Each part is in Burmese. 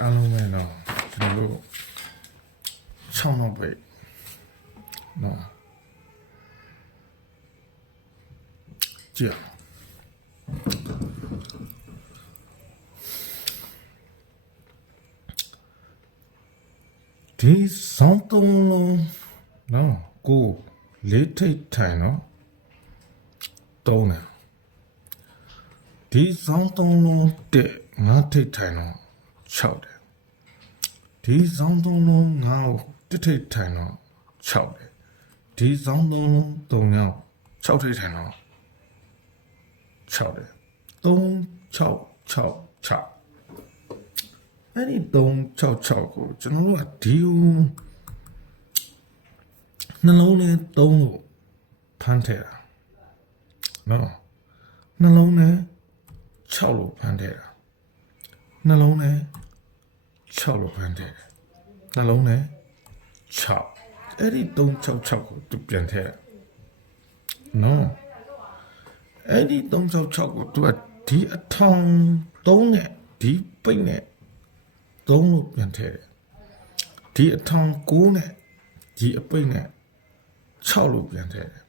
အားလုံးပဲတော့ကျွန်တော်တို့6နောက်ပဲနော်ကြည့်အောင်ဒီစောင်းတုံးလုံးနော်ကိုလေးထိတ်ထိုင်နော်တုံးတယ်ဒီစောင်းတုံးလုံးတဲ့ငါထိတ်ထိုင် တော့6တယ်ဒီစောင်းတုံးလုံးငါကိုတစ်ထိတ်ထိုင်တော့6တယ်ဒီစောင်းတုံးလုံး3ယောက်6ထိတ်ထိုင်တော့6တယ်3 6 6 6အဲ့ဒီ366ကိုကျွန်တော်တို့ကဒီကိုနှလုံးနဲ့3လို့ဖမ်းထည့်တာနော်နှလုံးနဲ့6လို့ဖမ်းထည့်တာနှလုံးနဲ့ 6လို့ဖမ်းထည့်တယ်နှလုံးနဲ့6အဲ့ဒီ366ကိုသူပြန်ထည့်တာနော်အဲ့ဒီ366ကိုသူကဒီအထောင်3နဲ့ဒီပိတ်နဲ့3လို့ပြန်ထည့်တယ်ဒီအထောင်9နဲ့ဒီအပိတ်နဲ့6လို့ပြန်ထည့်တယ်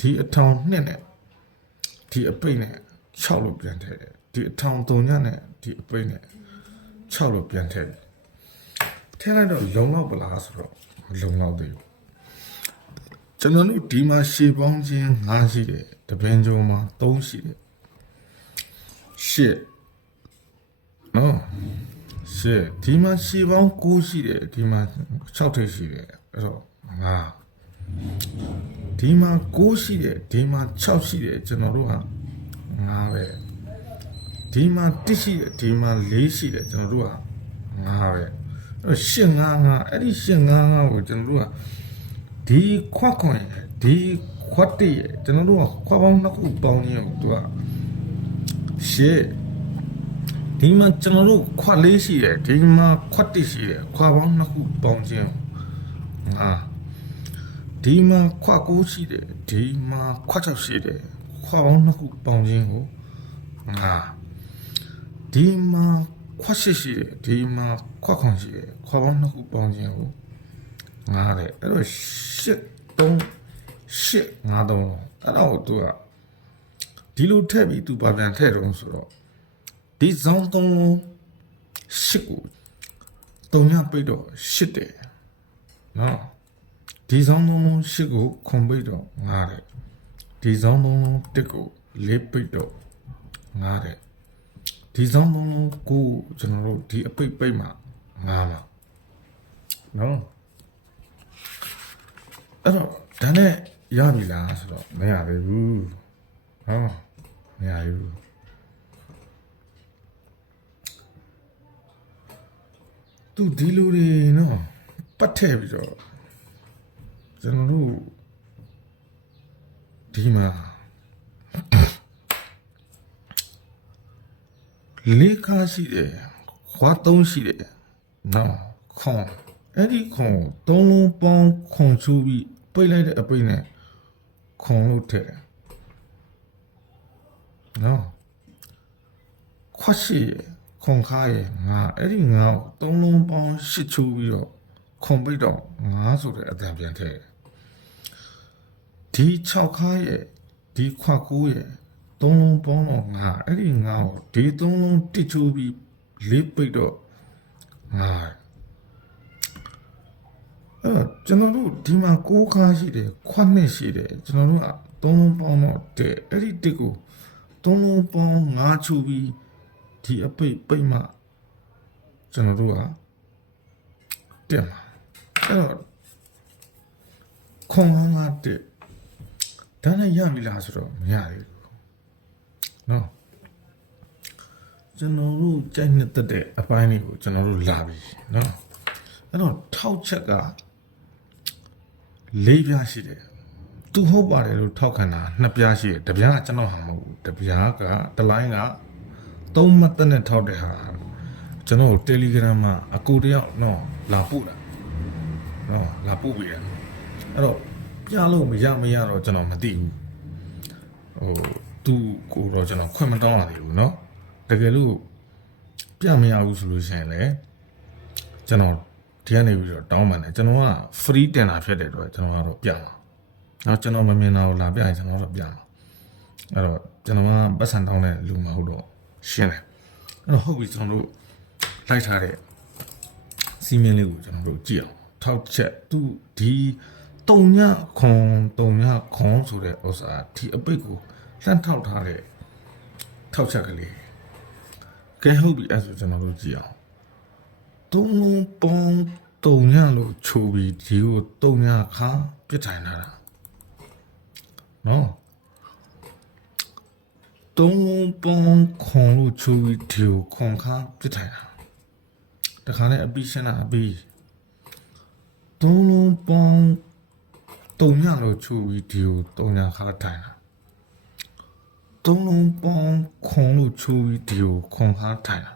ဒီအထောင်2နဲ့ဒီအပိတ်နဲ့6လို့ပြန်ထည့်တယ်ဒီအထောင်3ညနဲ့ဒီအပိတ်နဲ့ 6လို့ပြန်ထည့်တယ်ထည့်လိုက်တော့လုံလောက်ပလားဆိုတော့မလုံလောက်သေးဘူးကျွန်တော်တို့ဒီမှာရှေပေါင်းခြင်း5ရှိတယ်တပင်ကြုံမှာ3ရှိတယ်ရှစ်နော်ရှစ်ဒီမှာရှေပေါင်း9ရှိတယ်ဒီမှာ6ထိပ်ရှိတယ်အဲ့တော့5ဒီမှာ9ရှိတယ်ဒီမှာ6ရှိတယ်ကျွန်တော်တို့က5ပဲ ဒီမှာ1ရှိတယ်ဒီမှာ4ရှိတယ်ကျွန်တော်တို့က5ပဲအဲ့တော့8 5 5အဲ့ဒီ8 5 5ကိုကျွန်တော်တို့ကဒီခွက်ခွန်ရယ်ဒီခွက်တည်းရယ်ကျွန်တော်တို့ကခွက်ပေါင်းနှစ်ခုပေါင်းရင်သူကရှစ်ဒီမှာကျွန်တော်တို့ခွက်လေးရှိတယ်ဒီမှာခွက်တည်းရှိတယ်ခွက်ပေါင်းနှစ်ခုပေါင်းခြင်းငါဒီမှာခွက်ကိုရှိတယ်ဒီမှာခွက်ချောက်ရှိတယ်ခွက်အောင်နှစ်ခုပေါင်းခြင်းကိုငါ ဒီမှာခွက်ရှိရှိတယ်ဒီမှာခွက်ခွန်ရှိတယ်ခွက်ပေါင်းနှစ်ခုပေါင်းခြင်းကိုငါတဲ့အဲ့တော့ရှစ်သုံးရှစ်ငါသုံးအဲ့တော့သူကဒီလိုထည့်ပြီးသူပါပြန်ထည့်တော့ဆိုတော့ဒီဇောင်းသုံးလုံးရှစ်ကိုတုံညပိတ်တော့ရှစ်တယ်နော်ဒီဆောင်လုံးလုံးရှစ်ကိုခွန်ပိတ်တော့ငားတယ်ဒီဆောင်လုံးလုံးတစ်ကိုလေးပိတ်တော့ငားတယ် ဒီဆောင်လုံးလုံးကိုကျွန်တော်တို့ဒီအပိတ်ပိတ်မှာငားမှာနော်အဲ့တော့ဒါနဲ့ရပြီလားဆိုတော့မရသေးဘူးဟောမရဘူးသူဒီလူတွေနော်ပတ်ထည့်ပြီးတော့ကျွန်တော်တို့ဒီမှာ လေးခါရှိတယ်ခွာသုံးရှိတယ်နော်ခွန်အဲ့ဒီခွန်ကိုသုံးလုံးပေါင်းခွန်ချူပြီးပိတ်လိုက်တဲ့အပိတ်နဲ့ခွန်လို့ထည့်တယ်နော်ခွတ်ရှိရယ်ခွန်ခါရယ်ငါအဲ့ဒီငါကိုသုံးလုံးပေါင်းရှစ်ချူပြီးတော့ခွန်ပိတ်တော့ငါဆိုတဲ့အတန်ပြန်ထည့်တယ်ဒီ6ခါရဲ့ဒီခွက်ကူးရဲ့ သုံးလုံးပေါင်းတော့ငါအဲ့ဒီငါကိုဒီသုံးလုံးတစ်ချိုးပြီးလေးပိတ်တော့ငါအဲ့တော့ကျွန်တော်တို့ဒီမှာ6ခါရှိတယ်ခွက်နှစ်ရှိတယ်ကျွန်တော်တို့ကသုံးလုံးပေါင်းတော့တဲ့အဲ့ဒီတစ်ကိုသုံးလုံးပေါင်းငါချိုးပြီးဒီအပိတ်ပိတ်မှကျွန်တော်တို့ကတက်မှာအဲ့တော့ခွန်ငါငါတက်ဒါနဲ့ရပြီလားဆိုတော့မရသေးဘူး နော်ကျွန်တော်တို့ကြိုက်နှစ်သက်တဲ့အပိုင်းလေးကိုကျွန်တော်တို့လာပြီနော်အဲ့တော့ထောက်ချက်ကလေးပြားရှိတယ်သူဟုတ်ပါတယ်လို့ထောက်ခံတာနှစ်ပြားရှိတယ်တပြားကကျွန်တော်ဟာမဟုတ်ဘူးတပြားကတလိုင်းကသုံးမသက်နဲ့ထောက်တဲ့ဟာကျွန်တော် Telegram မှာအကူတယောက်နော်လာပို့တာနော်လာပို့ပေးတယ်အဲ့တော့ပြလို့မရမရတော့ကျွန်တော်မသိဘူးဟို သူ့ကိုတော့ကျွန်တော်ခွင့်မတောင်းရသေးဘူးเนาะတကယ်လို့ ပြမရဘူးဆိုလို့ရှိရင်လည်းကျွန်တော်ဒီကနေပြီးတော့တောင်းပန်တယ်ကျွန်တော်က free တင်တာဖြစ်တဲ့အတွက်ကျွန်တော်ကတော့ပြမှာနောက်ကျွန်တော်မမြင်တာကိုလာပြရင်ကျွန်တော်တော့ပြမှာအဲ့တော့ကျွန်တော်ကပတ်စံတောင်းတဲ့လူမဟုတ်တော့ရှင်းတယ်အဲ့တော့ဟုတ်ပြီကျွန်တော်တို့လိုက်ထားတဲ့စီမင်းလေးကိုကျွန်တော်တို့ကြည့်အောင်ထောက်ချက်သူဒီတုံညခွန်တုံညခွန်ဆိုတဲ့ဥစ္စာဒီအပိတ်ကို လှမ်းထောက်ထားတဲ့ထောက်ချက်ကလေးကဲဟုတ်ပြီအဲ့ဆိုကျွန်တော်တို့ကြည့်အောင်သုံးလုံးပေါင်းတုံညလို့ချိုးပြီးဒီကိုတုံညခါပြစ်ထိုင်လာတာနော်သုံးလုံးပေါင်းခွန်လို့ချိုးပြီးဒီကိုခွန်ခါပြစ်ထိုင်တာတခါနဲ့အပြီးရှင်းတာအပြီးသုံးလုံးပေါင်းတုံညလို့ချိုးပြီးဒီကိုတုံညခါထိုင်တာ သုံးလုံးပေါင်းခွန်လို့ချိုးပြီးဒီကိုခွန်ခါထိုင်တာ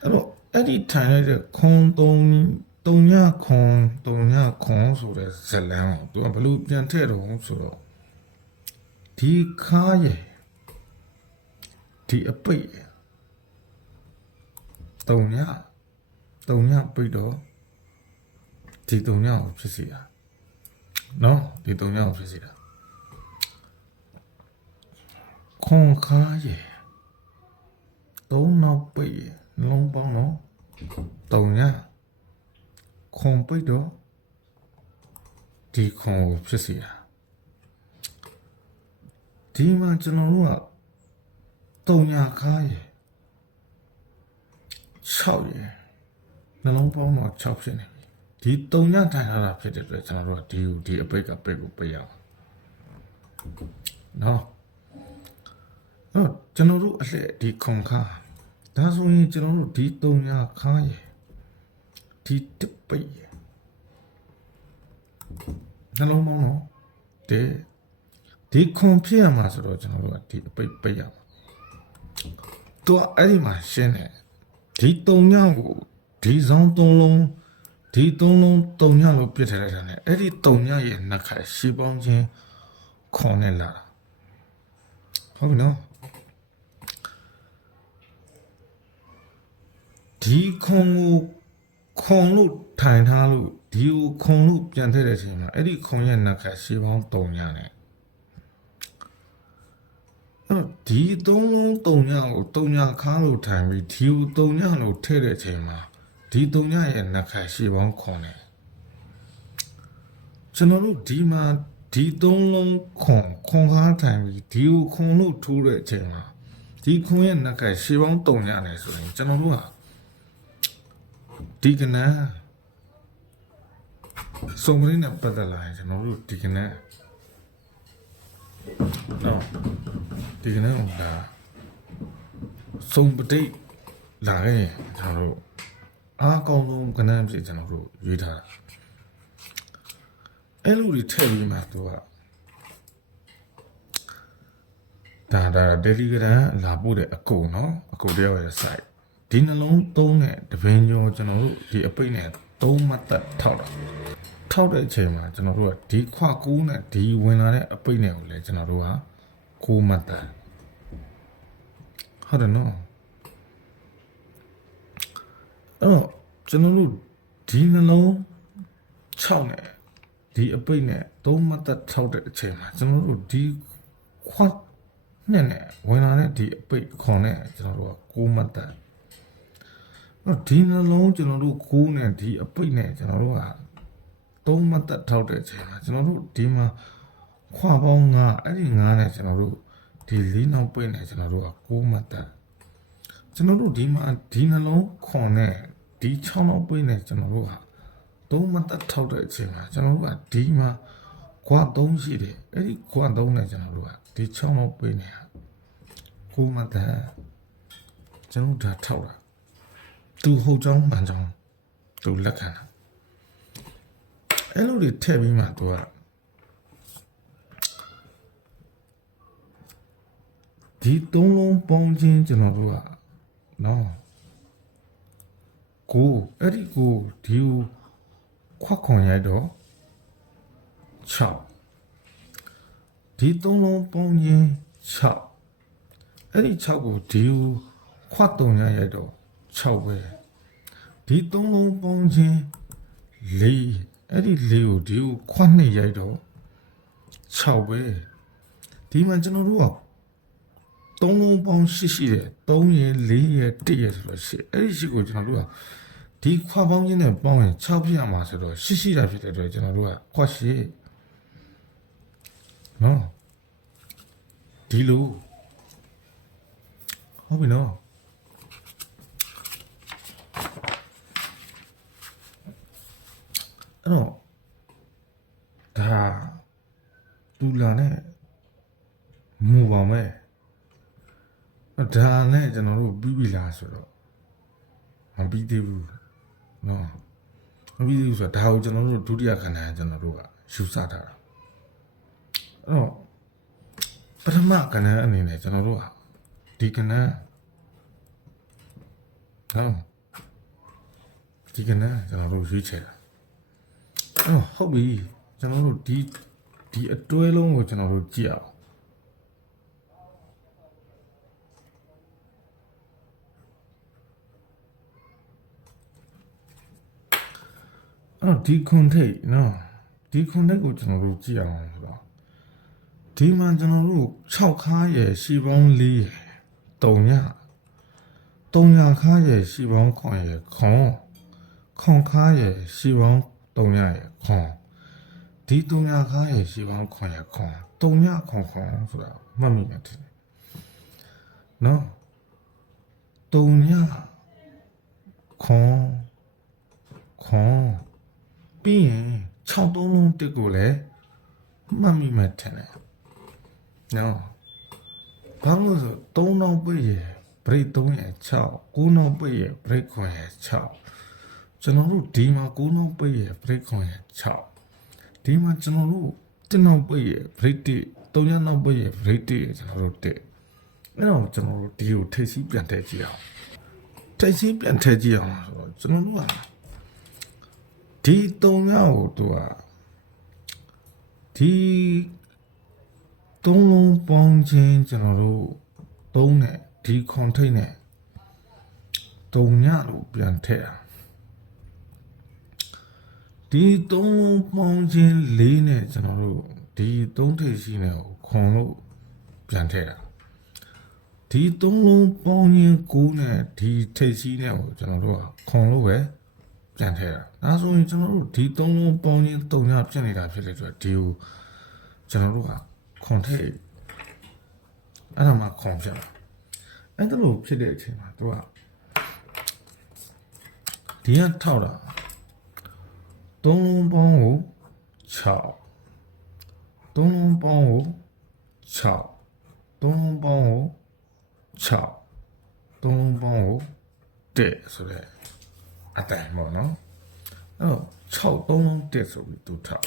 အဲ့တော့အဲ့ဒီထိုင်လိုက်တဲ့ခွန်သုံးသုံးညခွန်သုံးညခွန်ဆိုတဲ့ဇလန်းကိုသူကဘလို့ပြန်ထည့်တော့ဆိုတော့ဒီခါရဲ့ဒီအပိတ်ရဲ့သုံးညသုံးညပိတ်တော့ဒီသုံးညကိုဖြစ်စီတာနော်ဒီသုံးညကိုဖြစ်စီတာ ခွန်ခါရေသုံးနောက်ပိတ်ရေနှလုံးပေါင်းတော့တုံညာခွန်ပိတ်တော့ဒီခွန်ကိုဖြစ်စီတာဒီမှာကျွန်တော်တို့ကတုံညာခါရေ6ရေနှလုံးပေါင်းတော့6ဖြစ်နေပြီဒီတုံညာထိုင်ထားတာဖြစ်တဲ့အတွက်ကျွန်တော်တို့ကဒီကိုဒီအပိတ်ကပိတ်ကိုပိတ်ရအောင်နော် အဲ့တော့ကျွန်တော်တို့အလှည့်ဒီခွန်ခါဒါဆိုရင်ကျွန်တော်တို့ဒီတုံညာခါရယ်ဒီတပိတ်ရယ်နှလုံးပေါင်းတော့တဲ့ဒီခွန်ဖြစ်ရမှာဆိုတော့ကျွန်တော်တို့ကဒီအပိတ်ပိတ်ရမှာသူကအဲ့ဒီမှာရှင်းတယ်ဒီတုံညာကိုဒီဆောင်သုံးလုံးဒီသုံးလုံးတုံညာလို့ပြစ်ထည့်လိုက်တာ ਨੇ အဲ့ဒီတုံညာရဲ့နှက်ခါရှေးပေါင်းခြင်းခွန်နဲ့လာတာဟုတ်ပြီနော် ဒီခုံကိုခုံလို့ထိုင်ထားလို့ဒီကိုခုံလို့ပြန်ထည့်တဲ့အချိန်မှာအဲ့ဒီခုံရဲ့နက်ခတ်ရှေးပေါင်း3ညနဲ့အဲ့တော့ဒီသုံးလုံး3ညကို3ညခါလို့ထိုင်ပြီးဒီကို3ညလို့ထည့်တဲ့အချိန်မှာဒီ3ညရဲ့နက်ခတ်ရှေးပေါင်း9နဲ့ကျွန်တော်တို့ဒီမှာဒီသုံးလုံးခုံခုံခါထိုင်ပြီးဒီကိုခုံလို့ထိုးတဲ့အချိန်မှာဒီခုံရဲ့နက်ခတ်ရှေးပေါင်း3ညနဲ့ဆိုရင်ကျွန်တော်တို့က ဒီကနေ့စုံမင်းနဲ့ပတ်သက်လာရင်ကျွန်တော်တို့ဒီကနေ့နော်ဒီကနေ့ဟိုလာစုံပတိတ်လာရင်ကျွန်တော်တို့အားကောင်းဆုံးကဏ္ဍအဖြစ်ကျွန်တော်တို့ရွေးထားတာအဲ့လိုတွေထည့်ပြီးမှသူကဒါဒါဒယ်လီဂရမ်လာပို့တဲ့အကုံနော်အကုံတယောက်ရဲ့ site ဒီနှလုံးသုံးတဲ့တပင်းကျော်ကျွန်တော်တို့ဒီအပိတ်နဲ့သုံးမှတ်သက်ထောက်တာထောက်တဲ့အချိန်မှာကျွန်တော်တို့ကဒီခွကူးနဲ့ဒီဝင်လာတဲ့အပိတ်နဲ့ကိုလည်းကျွန်တော်တို့ကကိုးမှတ်သက်ဟုတ်တယ်နော်အဲ့တော့ကျွန်တော်တို့ဒီနှလုံး6နဲ့ဒီအပိတ်နဲ့သုံးမှတ်သက်ထောက်တဲ့အချိန်မှာကျွန်တော်တို့ဒီခွနဲ့နဲ့ဝင်လာတဲ့ဒီအပိတ်ခွန်နဲ့ကျွန်တော်တို့ကကိုးမှတ်သက်အဲ့တော့ ဒီနှလုံးကျွန်တော်တို့ကိုးနဲ့ဒီအပိတ်နဲ့ကျွန်တော်တို့ကသုံးမသက်ထောက်တဲ့အချိန်မှာကျွန်တော်တို့ဒီမှာခွာပေါင်းငါအဲ့ဒီငါနဲ့ကျွန်တော်တို့ဒီလေးနောက်ပိတ်နဲ့ကျွန်တော်တို့ကကိုးမသက်ကျွန်တော်တို့ဒီမှာဒီနှလုံးခွန်နဲ့ဒီ6နောက်ပိတ်နဲ့ကျွန်တော်တို့ကသုံးမသက်ထောက်တဲ့အချိန်မှာကျွန်တော်တို့ကဒီမှာခွာ3ရှိတယ်အဲ့ဒီခွာ3နဲ့ကျွန်တော်တို့ကဒီ6နောက်ပိတ်နဲ့ကိုးမသက်ကျွန်တော်တို့ဒါထောက်တာ သူဟုတ်ကြောင်းမှန်ကြောင်းသူလက်ခံတာအဲ့လိုတွေထည့်ပြီးမှသူကဒီသုံးလုံးပေါင်းချင်းကျွန်တော်တို့ကနော်ကိုအဲ့ဒီကိုဒီကိုခွက်ခွန်ရိုက်တော့6ဒီသုံးလုံးပေါင်းချင်း6အဲ့ဒီ6ကိုဒီကိုခွတ်တုံညာရိုက်တော့ 6ပဲဒီသုံးလုံးပေါင်းချင်း၄အဲ့ဒီ၄ကိုဒီကိုခွတ်နှစ်ရိုက်တော့6ပဲဒီမှာကျွန်တော်တို့ကသုံးလုံးပေါင်းရှိရှိတယ်3ရယ်4ရယ်1ရယ်ဆိုတော့ရှစ်အဲ့ဒီရှိကိုကျွန်တော်တို့ကဒီခွတ်ပေါင်းချင်းနဲ့ပေါင်းရင်6ဖြစ်ရမှာဆိုတော့ရှိရှိတာဖြစ်တဲ့အတွက်ကျွန်တော်တို့ကခွတ်ရှိနော်ဒီလိုဟုတ်ပြီနော် အဲ့တော့ဒါတူလာနဲ့မူပါမဲ့ဒါနဲ့ကျွန်တော်တို့ပြီးပြီလားဆိုတော့မပြီးသေးဘူးနော်မပြီးသေးဘူးဆိုတော့ဒါကိုကျွန်တော်တို့ဒုတိယခန္ဓာကျွန်တော်တို့ကယူဆထားတာအဲ့တော့ပထမခန္ဓာအနေနဲ့ကျွန်တော်တို့ကဒီခန္ဓာဟုတ် ဒီခန္ဓာကျွန်တော်တို့ရွေးချယ်တာအဲ့တော့ဟုတ်ပြီကျွန်တော်တို့ဒီဒီအတွဲလုံးကိုကျွန်တော်တို့ကြည့်အောင်အဲ့တော့ဒီခွန်ထိတ်နော်ဒီခွန်ထိတ်ကိုကျွန်တော်တို့ကြည့်အောင်ဆိုတော့ဒီမှာကျွန်တော်တို့6ခါရယ်ရှီပေါင်း4ရယ်3ည3ညခါရယ်ရှီပေါင်းခွန်ရယ်ခွန် ခွန်ခါရယ်ရှီပေါင်း3ညရယ်ခွန်ဒီ3ညခါရယ်ရှီပေါင်းခွန်ရယ်ခွန်3ညခွန်ခွန်ဆိုတာမှတ်မိမှတယ်နော်3ညခွန်ခွန်ပြီးရင်6သုံးလုံးတစ်ကိုလည်းမှတ်မိမှထင်တယ်နော်ဘာလို့လဲဆို3နောက်ပြည့်ရယ် break 3ရယ်6 9နောက်ပြည့်ရယ် break 9ရယ်6 ကျွန်တော်တို့ဒီမှာ9နောက်ပြည့်ရယ် break 9ရယ်6ဒီမှာကျွန်တော်တို့1နောက်ပြည့်ရယ် break 1 3ရက်နောက်ပြည့်ရယ် break 1ရယ်ကျွန်တော်တို့တက်အဲ့တော့ကျွန်တော်တို့ဒီကိုထိတ်စီးပြန်ထည့်ကြည့်အောင်ထိတ်စီးပြန်ထည့်ကြည့်အောင်ဆိုတော့ကျွန်တော်တို့ကဒီတုံရကိုသူကဒီသုံးလုံးပေါင်းခြင်းကျွန်တော်တို့သုံးနဲ့ဒီခွန်ထိတ်နဲ့တုံညလို့ပြန်ထည့်တာ ဒီသုံးလုံးပေါင်းခြင်းလေးနဲ့ကျွန်တော်တို့ဒီသုံးထိတ်ရှိနဲ့ကိုခွန်လို့ပြန်ထည့်တာဒီသုံးလုံးပေါင်းခြင်းကိုနဲ့ဒီထိတ်ရှိနဲ့ကိုကျွန်တော်တို့ကခွန်လို့ပဲပြန်ထည့်တာဒါဆိုရင်ကျွန်တော်တို့ဒီသုံးလုံးပေါင်းခြင်းတုံညဖြစ်နေတာဖြစ်တဲ့အတွက်ဒီကိုကျွန်တော်တို့ကခွန်ထည့်အဲ့ဒါမှခွန်ဖြစ်လာအဲ့ဒါလို့ဖြစ်တဲ့အချိန်မှာသူကဒီကထောက်တာ သုံးလုံးပေါင်းကို6သုံးလုံးပေါင်းကို6သုံးလုံးပေါင်းကို6သုံးလုံးပေါင်းကိုတဲ့ဆိုတဲ့အတိုင်ပေါ့နော်အဲ့တော့6သုံးလုံးတဲ့ဆိုပြီးသူထောက်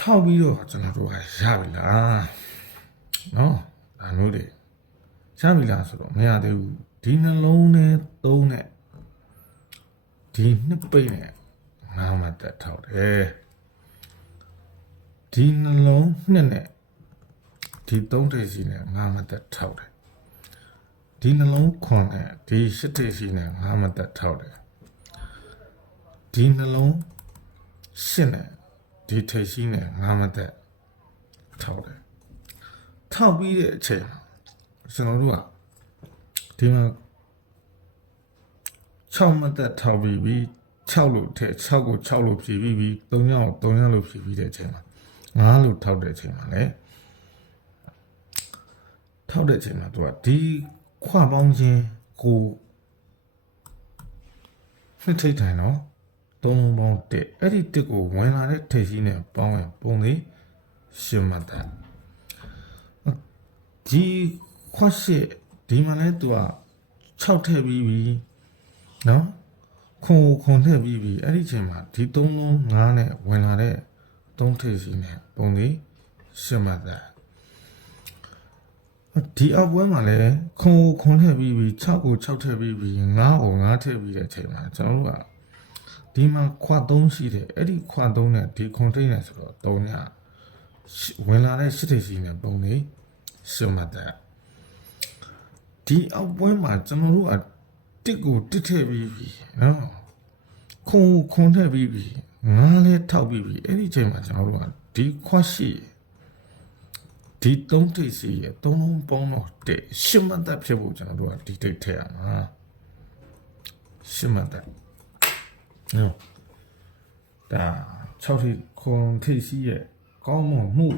ထောက်ပြီးတော့ကျွန်တော်တို့ကရပြီလားနော်ဒါမျိုးတွေရပြီလားဆိုတော့မရသေးဘူးဒီနှလုံးနဲ့သုံးနဲ့ ဒီနှစ်ပိတ်နဲ့ငါးမှတက်ထောက်တယ်ဒီနှလုံးနှစ်နဲ့ဒီသုံးထိပ်စီနဲ့ငါးမှတက်ထောက်တယ်ဒီနှလုံးခွန်နဲ့ဒီရှစ်ထိပ်စီနဲ့ငါးမှတက်ထောက်တယ်ဒီနှလုံးရှစ်နဲ့ဒီထိပ်စီနဲ့ငါးမှတက်ထောက်တယ်ထောက်ပြီးတဲ့အချိန်မှာကျွန်တော်တို့ကဒီမှာ 6မသက်ထောက်ပြီးပြီး6လို့ထည့်6ကို6လို့ဖြည့်ပြီးပြီး3ရောက်3ရောက်လို့ဖြည့်ပြီးတဲ့အချိန်မှာ9လို့ထောက်တဲ့အချိန်မှာလေထောက်တဲ့အချိန်မှာသူကဒီခွပေါင်းခြင်းကိုနှစ်ထိတ်ထိုင်တော့သုံးလုံးပေါင်းတက်အဲ့ဒီတက်ကိုဝင်လာတဲ့ထိတ်ကြီးနဲ့ပေါင်းရင်ပုံလေးရှင်းမှတ်တာဒီခွက်ရှစ်ဒီမှာလဲသူက6ထည့်ပြီးပြီ နော်ခွန်ကိုခွန်ထည့်ပြီးပြီအဲ့ဒီချိန်မှာဒီသုံးလုံး9နဲ့ဝင်လာတဲ့သုံးထိပ်စီနဲ့ပုံလေးရှင်းမှတ်တာဒီအပွဲမှာလည်းခွန်ကိုခွန်ထည့်ပြီးပြီ6ကို6ထည့်ပြီးပြီ9ကို9ထည့်ပြီးတဲ့အချိန်မှာကျွန်တော်တို့ကဒီမှာခွတ်3ရှိတယ်အဲ့ဒီခွတ်3နဲ့ဒီခွန်ထိပ်နဲ့ဆိုတော့3ညဝင်လာတဲ့ရှစ်ထိပ်စီနဲ့ပုံလေးရှင်းမှတ်တာဒဒီအောက်ပွဲမှာကျွန်တော်တို့က တစ်ကိုတစ်ထည့်ပြီးပြီနော်ခုံကိုခုံထည့်ပြီးပြီငါးလဲထောက်ပြီးပြီအဲ့ဒီအချိန်မှာကျွန်တော်တို့ကဒီခွက်ရှိဒီသုံးတိတ်စီရဲ့သုံးလုံးပေါင်းတော့တဲ့ရှင်းမတ်သက်ဖြစ်ဖို့ကျွန်တော်တို့ကဒီတိတ်ထည့်ရမှာရှင်းမတ်သက်နော်ဒါ6ထိခုံထိတ်စီရဲ့ကောင်းမွန်မှု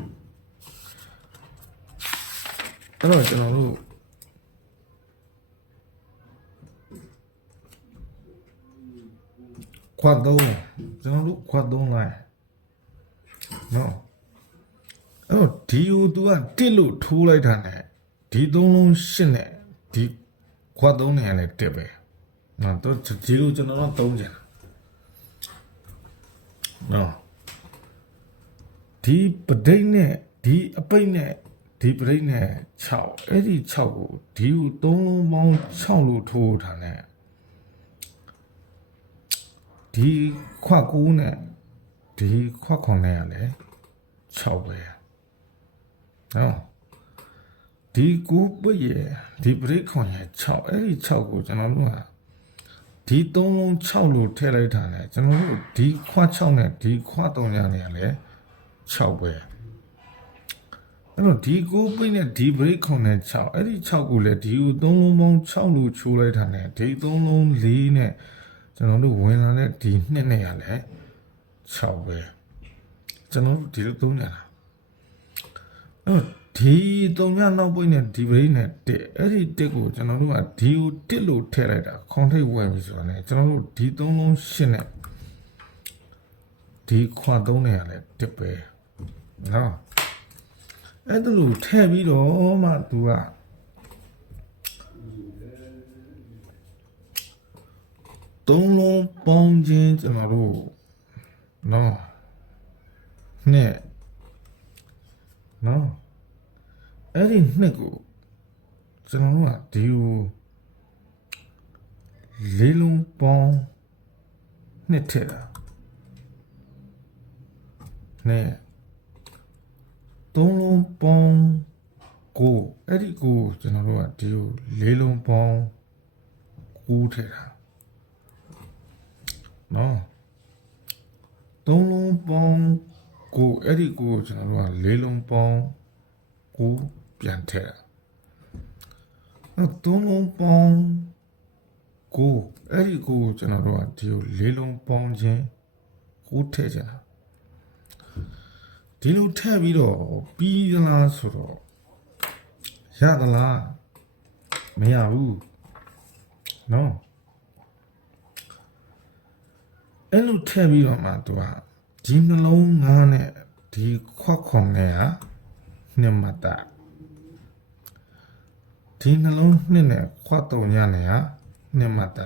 အဲ့တော့ကျွန်တော်တို့ ခွတ်သုံးကျွန်တော်တို့ခွတ်သုံးလိုက်နော်အဲ့တော့ဒီဟိုသူကတစ်လို့ထိုးလိုက်တာနဲ့ဒီသုံးလုံးရှစ်နဲ့ဒီခွတ်သုံးနေရလဲတစ်ပဲနော်တော့ဒီလိုကျွန်တော်တို့သုံးကြတယ်နော်ဒီပဒိတ်နဲ့ဒီအပိတ်နဲ့ဒီပဒိတ်နဲ့6အဲ့ဒီ6ကိုဒီဟိုသုံးလုံးပေါင်း6လို့ထိုးထားတယ် ဒီခွက်ကူးနဲ့ဒီခွက်ခွန်နဲ့ရလဲ6ပဲနော်ဒီကူပိတ်ရဒီပရိတ်ခွန်ရ6အဲ့ဒီ6ကိုကျွန်တော်တို့ကဒီသုံးလုံး6လို့ထည့်လိုက်တာနဲ့ကျွန်တော်တို့ဒီခွက်6နဲ့ဒီခွက်3ညနေရလဲ6ပဲအဲ့တော့ဒီကိုပိတ်နဲ့ဒီပရိတ်ခွန်နဲ့6အဲ့ဒီ6ကိုလည်းဒီကိုသုံးလုံးပေါင်း6လို့ချိုးလိုက်တာနဲ့ဒီသုံးလုံး4နဲ့ ကျွန်တော်တို့ဝင်လာတဲ့ဒီနှစ်နဲ့ရလဲ6ပဲကျွန်တော်တို့ဒီလိုသုံးကြတာအဲ့ဒီသုံးညနောက်ပိတ်နဲ့ဒီဘရိတ်နဲ့တက်အဲ့ဒီတက်ကိုကျွန်တော်တို့ကဒီကိုတက်လို့ထည့်လိုက်တာခွန်ထိတ်ဝယ်ပြီဆိုတာ ਨੇ ကျွန်တော်တို့ဒီသုံးလုံးရှင်းနဲ့ဒီခွာသုံးနဲ့ရလဲတက်ပဲနော်အဲ့ဒါလို့ထည့်ပြီးတော့မှ तू က သုံးလုံးပေါင်းခြင်းကျွန်တော်တို့နော်နှစ်နော်အဲ့ဒီနှစ်ကိုကျွန်တော်တို့ကဒီကိုလေးလုံးပေါင်းနှစ်ထည့်တာနဲ့သုံးလုံးပေါင်းကိုအဲ့ဒီကိုကျွန်တော်တို့ကဒီကိုလေးလုံးပေါင်းကိုထည့်တာ နော်သုံးလုံးပေါင်းကိုအဲ့ဒီကိုကျွန်တော်တို့ကလေးလုံးပေါင်းကိုပြန်ထည့်တာအဲ့သုံးလုံးပေါင်းကိုအဲ့ဒီကိုကျွန်တော်တို့ကဒီကိုလေးလုံးပေါင်းခြင်းကိုထည့်ချင်တာဒီလိုထည့်ပြီးတော့ပြီးသလားဆိုတော့ရသလားမရဘူးနော် အဲ့လိုထည့်ပြီးတော့မှသူကဒီနှလုံးငါးနဲ့ဒီခွက်ခွန်နဲ့ဟာနှစ်မတဒီနှလုံးနှစ်နဲ့ခွက်တုံညနဲ့ဟာနှစ်မတ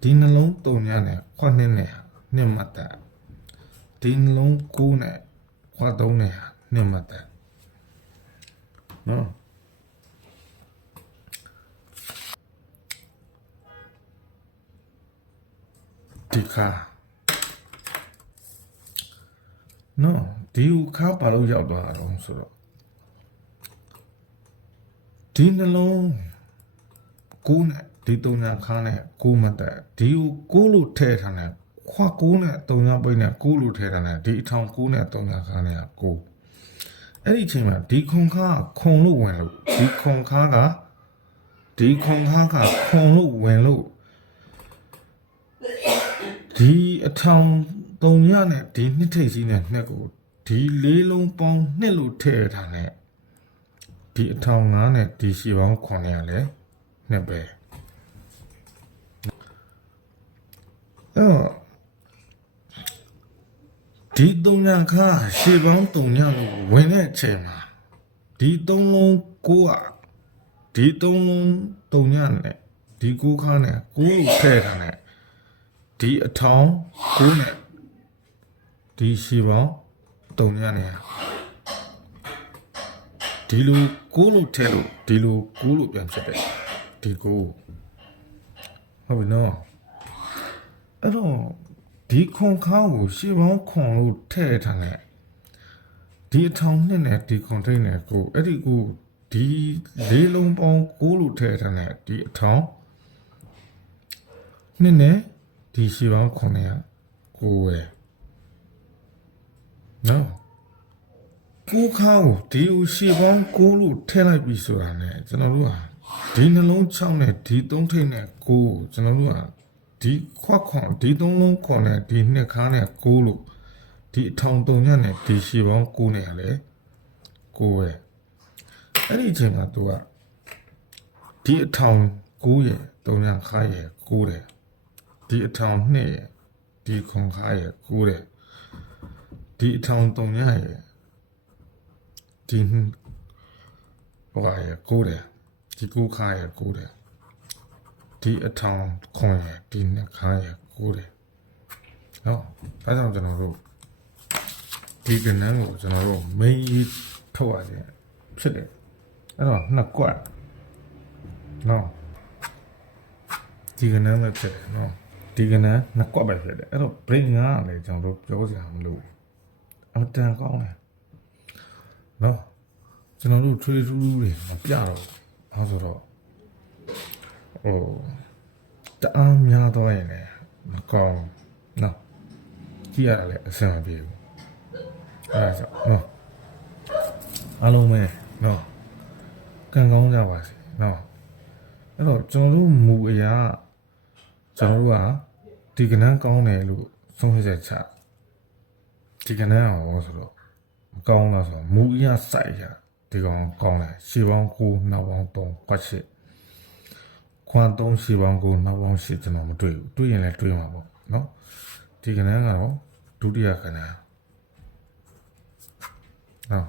ဒီနှလုံးတုံညနဲ့ခွက်နှစ်နဲ့ဟာနှစ်မတဒီနှလုံးကိုးနဲ့ခွက်သုံးနဲ့ဟာနှစ်မတနော် ဒီခါနော်ဒီခါဘာလို့ရောက်သွားတာတော့ဆိုတော့ဒီနှလုံးကိုးနဲ့ဒီတုံညာခါနဲ့ကိုးမတက်ဒီကိုကိုးလို့ထဲထားတယ်ခွာကိုးနဲ့တုံညာပိတ်နဲ့ကိုးလို့ထဲထားတယ်ဒီအထောင်ကိုးနဲ့တုံညာခါနဲ့ကိုးအဲ့ဒီအချိန်မှာဒီခွန်ခါကခုံလို့ဝင်လို့ဒီခွန်ခါကဒီခွန်ခါကခုံလို့ဝင်လို့ ဒီအထောင်တုံရနဲ့ဒီနှစ်ထိပ်စီးနဲ့နှစ်ကိုဒီလေးလုံးပေါင်းနှစ်လို့ထည့်ထားတဲ့ဒီအထောင်ငါးနဲ့ဒီရှီပေါင်း900ရလဲနှစ်ပဲအဲ့တော့ဒီတုံညာခါရှီပေါင်းတုံညာလို့ဝင်တဲ့အချိန်မှာဒီသုံးလုံးကိုကဒီသုံးလုံးတုံညာနဲ့ဒီကိုခါနဲ့ကိုကိုထည့်ထားတဲ့ ဒီအထောင်ကိုနဲ့ဒီရှီပေါင်းတုံညနေရဒီလိုကိုလို့ထဲလို့ဒီလိုကိုလို့ပြန်ဖြစ်တယ်ဒီကိုဟုတ်ပြီနော်အဲ့တော့ဒီခွန်ခါကိုရှီပေါင်းခွန်လို့ထဲထားတယ်ဒီအထောင်နှစ်နဲ့ဒီခွန်ထိတ်နဲ့ကိုအဲ့ဒီကိုဒီလေးလုံးပေါင်းကိုလို့ထည့်ထားတဲ့ဒီအထောင်နှစ်နဲ့ ဒီရှိပေါင်း900ကိုပဲနော်ကိုခါကိုဒီဦးရှိပေါင်းကိုလို့ထည့်လိုက်ပြီဆိုတာ ਨੇ ကျွန်တော်တို့ဟာဒီနှလုံး6နဲ့ဒီ3ထိပ်နဲ့9ကိုကျွန်တော်တို့ဟာဒီခွက်ခွန်ဒီ3လုံးခွန်နဲ့ဒီနှစ်ခါနဲ့9လို့ဒီအထောင်3ညနဲ့ဒီရှိပေါင်း9နဲ့လေ9ပဲအဲ့ဒီအချိန်မှာ तू ကဒီအထောင်9ရဲ့3ညခါရဲ့9တယ် ဒီအထောင်2ရဲ့ဒီခွန်ခါရဲ့9တယ်ဒီအထောင်3ညရဲ့ဒီဟိုကရဲ့9တယ်ဒီ9ခါရဲ့9တယ်ဒီအထောင်ခွန်ရဲ့ဒီနှစ်ခါရဲ့9တယ်နော်ဒါကြောင့်ကျွန်တော်တို့ဒီကဏ္ဍကိုကျွန်တော်တို့ main ရေးထုတ်ရတယ်ဖြစ်တယ်အဲ့တော့နှစ်ကွက်နော်ဒီကဏ္ဍပဲဖြစ်တယ်နော် ဒီကဏ္ဍနှစ်ကွက်ပဲဖြစ်တယ်အဲ့တော့ break ငါကလည်းကျွန်တော်တို့ပြောစရာမလိုဘူးအမတန်ကောင်းတယ်နော်ကျွန်တော်တို့ trade rule တွေမပြတော့ဘူးအဲဆိုတော့ဟိုတအားများတော့ရင်လည်းမကောင်းဘူးနော်ကြည့်ရတာလည်းအဆင်မပြေဘူးအဲ့ဒါကြောင့်နော်အားလုံးပဲနော်ကံကောင်းကြပါစေနော်အဲ့တော့ကျွန်တော်တို့မူအရာကျွန်တော်တို့က ဒီကဏ္ဍကောင်းတယ်လို့ဆုံးဖြတ်ချက်ချဒီကဏ္ဍအောင်ဆိုတော့မကောင်းလားဆိုတော့မူအရာစိုက်ရဒီကောင်ကောင်းတယ်ရှေးပေါင်း9နောက်ပေါင်း3ခွက်ရှစ်ခွန်3ရှေးပေါင်း9နောက်ပေါင်း8ကျွန်တော်မတွေ့ဘူးတွေ့ရင်လည်းတွေ့မှာပေါ့နော်ဒီကဏ္ဍကတော့ဒုတိယကဏ္ဍနော်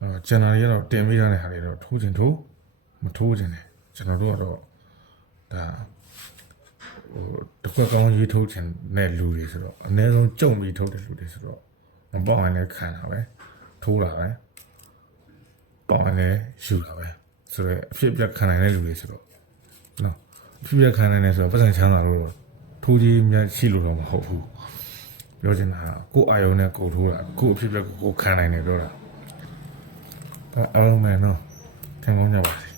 အဲကျန်တာတွေကတော့တင်ပေးရတဲ့ဟာတွေတော့ထိုးချင်ထိုးမထိုးချင်တယ်ကျွန်တော်တို့ကတော့ဒါ ဟိုတစ်ခွက်ကောင်းရေးထိုးချင်တဲ့လူတွေဆိုတော့အနည်းဆုံးကြုံပြီးထိုးတဲ့လူတွေဆိုတော့မပေါအောင်လည်းခံတာပဲထိုးတာပဲပေါအောင်လည်းယူတာပဲဆိုတော့အဖြစ်အပျက်ခံနိုင်တဲ့လူတွေဆိုတော့နော်အဖြစ်အပျက်ခံနိုင်တယ်ဆိုတော့ပတ်စံချမ်းသာလို့တော့ထိုးကြီးများရှိလို့တော့မဟုတ်ဘူးပြောချင်တာကကိုယ်အာယုံနဲ့ကိုယ်ထိုးတာကိုယ်အဖြစ်အပျက်ကိုကိုယ်ခံနိုင်တယ်ပြောတာဒါအားလုံးပဲနော်သင်ကောင်းကြပါစေ